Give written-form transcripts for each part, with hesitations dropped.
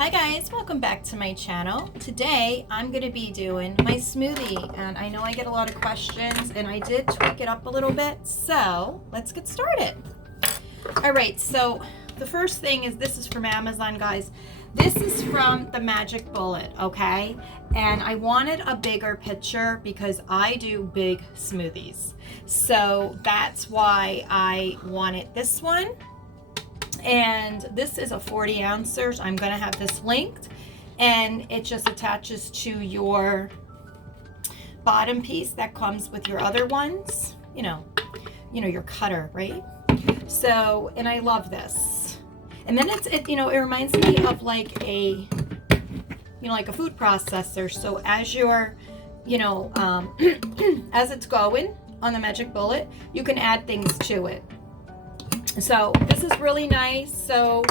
Hi guys, welcome back to my channel. Today I'm going to be doing my smoothie, and I know I get a lot of questions and I did tweak it up a little bit, so let's get started. Alright, so the first thing is, this is from Amazon, guys. This is from the Magic Bullet, okay? And I wanted a bigger picture because I do big smoothies. So that's why I wanted this one. And this is a 40 ouncer. I'm going to have this linked, and it just attaches to your bottom piece that comes with your other ones, you know, your cutter, right? So, and I love this. And then it reminds me of like a, like a food processor. So as you're, as it's going on the Magic Bullet, you can add things to it. So this is really nice. So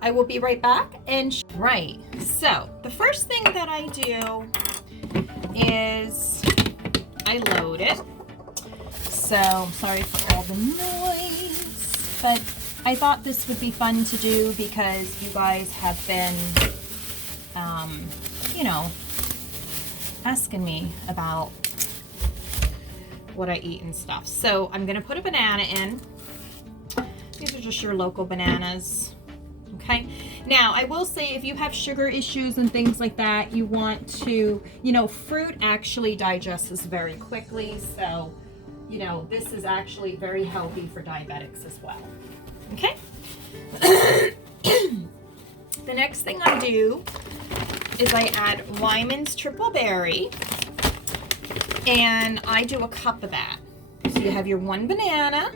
I will be right back. And right, so the first thing that I do is I load it. So sorry for all the noise, but I thought this would be fun to do because you guys have been asking me about what I eat and stuff. So I'm gonna put a banana in. These are just your local bananas, okay? Now, I will say, if you have sugar issues and things like that, you want to, fruit actually digests very quickly. So, this is actually very healthy for diabetics as well, okay? The next thing I do is I add Wyman's Triple Berry, and I do a cup of that. So you have your one banana,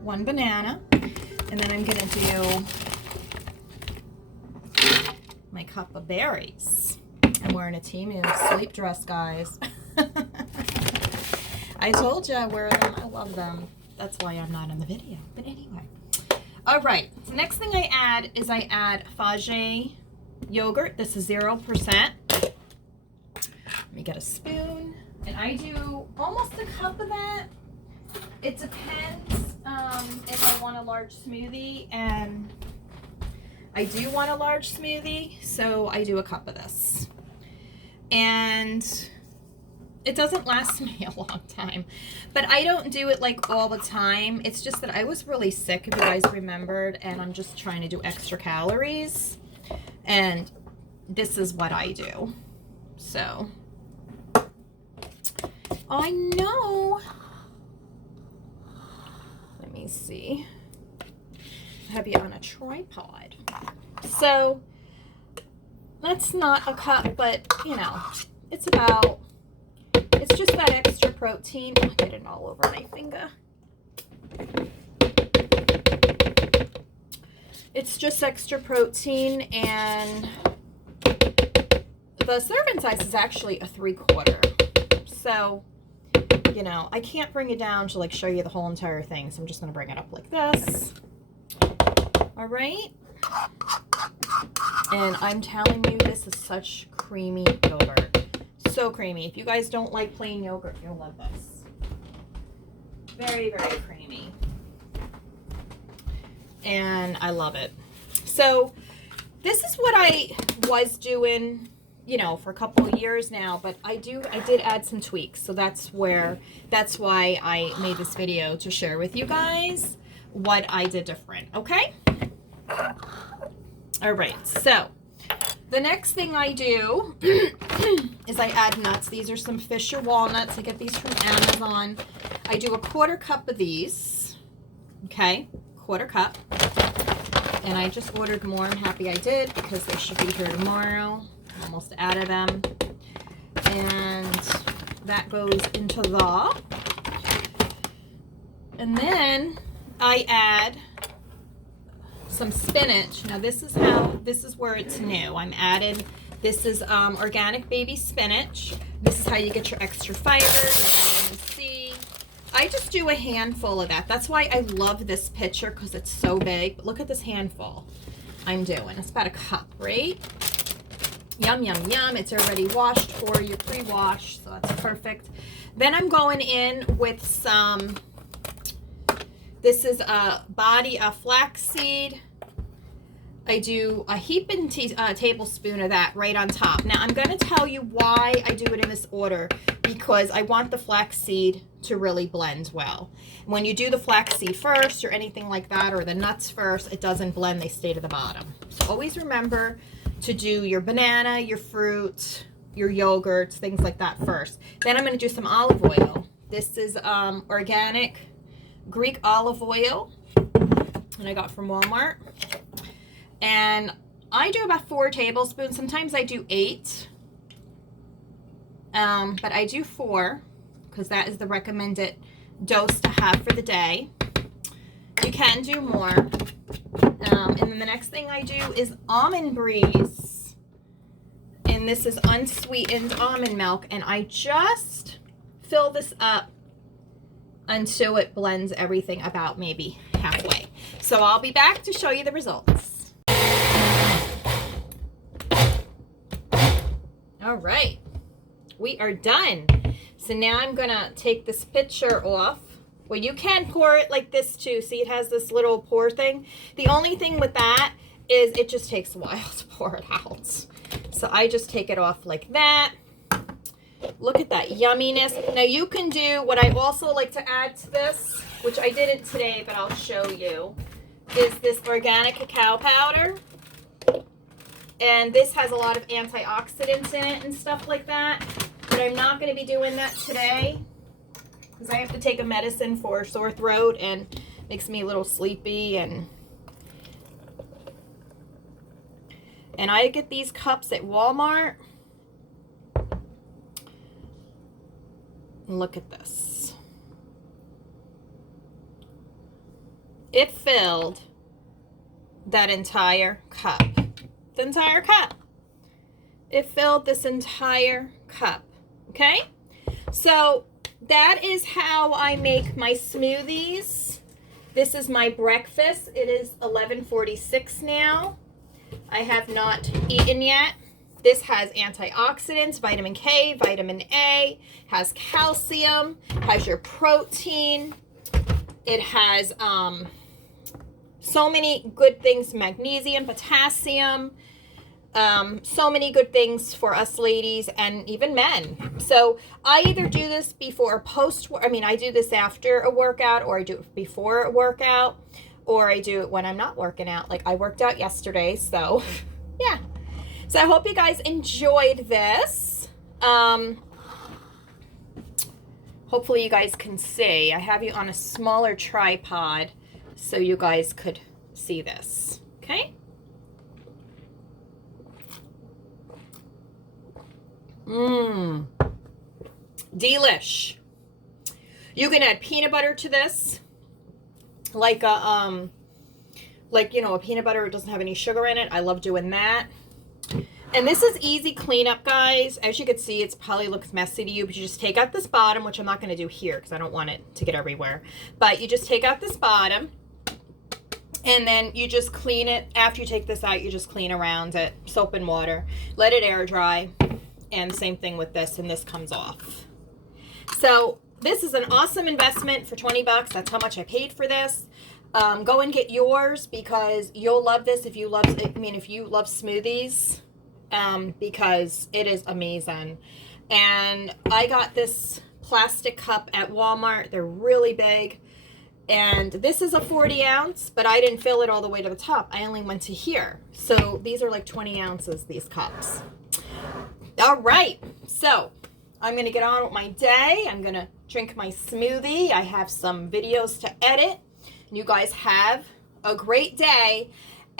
one banana, and then I'm gonna do my cup of berries. I'm wearing a Temu sleep dress, guys. I told you I wear them. I love them. That's why I'm not in the video. But anyway, all right. The next thing I add is I add Fage yogurt. This is 0%. Let me get a spoon, and I do almost a cup of that. It depends if I want a large smoothie, and I do want a large smoothie, so I do a cup of this. And it doesn't last me a long time, but I don't do it like all the time. It's just that I was really sick, if you guys remembered, and I'm just trying to do extra calories, and this is what I do. So I know. Let me see. I have you on a tripod. So that's not a cup, but it's just that extra protein. I'll get it all over my finger. It's just extra protein, and the serving size is actually a 3/4. So I can't bring it down to show you the whole entire thing, so I'm just going to bring it up like this. All right. And I'm telling you, this is such creamy yogurt. So creamy. If you guys don't like plain yogurt, you'll love this. Very, very creamy. And I love it. So this is what I was doing, for a couple of years now, but I did add some tweaks. So that's why I made this video, to share with you guys what I did different, okay? All right, so the next thing I do is I add nuts. These are some Fisher walnuts. I get these from Amazon. I do a 1/4 cup of these, okay? 1/4 cup. And I just ordered more. I'm happy I did, because they should be here tomorrow. Almost out of them, and that goes into the, and then I add some spinach. Now this is where it's new. I'm adding, this is organic baby spinach. This is how you get your extra fiber, your vitamin C. I just do a handful of that. That's why I love this picture, because it's so big. But look at this handful I'm doing. It's about a cup, right? Yum, yum, yum. It's already washed for you, pre-washed, so that's perfect. Then I'm going in with some, this is a body of flaxseed I do a heaping tablespoon of that right on top. Now I'm going to tell you why I do it in this order, because I want the flaxseed to really blend well. When you do the flaxseed first or anything like that, or the nuts first, it doesn't blend, they stay to the bottom. So always remember to do your banana, your fruit, your yogurts, things like that first. Then I'm going to do some olive oil. This is organic Greek olive oil that I got from Walmart. And I do about 4 tablespoons. Sometimes I do 8. But I do 4 because that is the recommended dose to have for the day. You can do more. And then the next thing I do is almond breeze. And this is unsweetened almond milk. And I just fill this up until it blends everything about maybe halfway. So I'll be back to show you the results. All right, we are done. So now I'm gonna take this pitcher off. Well, you can pour it like this too. See, it has this little pour thing. The only thing with that is it just takes a while to pour it out. So I just take it off like that. Look at that yumminess. Now you can do, what I also like to add to this, which I didn't today, but I'll show you, is this organic cacao powder. And this has a lot of antioxidants in it and stuff like that. But I'm not going to be doing that today because I have to take a medicine for sore throat and makes me a little sleepy. And I get these cups at Walmart. And look at this. It filled that entire cup. The entire cup. It filled this entire cup. Okay? So that is how I make my smoothies. This is my breakfast. It is 11:46 now. I have not eaten yet. This has antioxidants, vitamin K, vitamin A, has calcium, has your protein. It has so many good things, magnesium, potassium, so many good things for us ladies and even men. So I either do this before or post, I do this after a workout, or I do it before a workout, or I do it when I'm not working out. Like I worked out yesterday, so yeah. So I hope you guys enjoyed this. Hopefully you guys can see. I have you on a smaller tripod so you guys could see this. Okay? Delish. You can add peanut butter to this. Like a a peanut butter. It doesn't have any sugar in it. I love doing that. And this is easy cleanup, guys. As you can see, it probably looks messy to you, but you just take out this bottom, which I'm not going to do here because I don't want it to get everywhere. But you just take out this bottom, and then you just clean it. After you take this out, you just clean around it, soap and water. Let it air dry, and same thing with this, and this comes off. So this is an awesome investment for 20 bucks. That's how much I paid for this. Go and get yours because you'll love this if you love smoothies. Because it is amazing. And I got this plastic cup at Walmart. They're really big. And this is a 40 ounce, but I didn't fill it all the way to the top. I only went to here. So these are like 20 ounces, these cups. All right. So I'm going to get on with my day. I'm going to drink my smoothie. I have some videos to edit. You guys have a great day.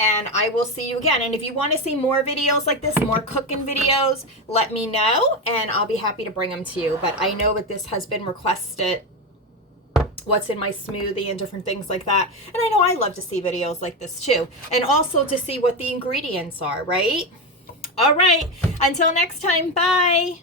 And I will see you again. And if you want to see more videos like this, more cooking videos, let me know. And I'll be happy to bring them to you. But I know that this has been requested, what's in my smoothie and different things like that. And I know I love to see videos like this too. And also to see what the ingredients are, right? All right. Until next time, bye.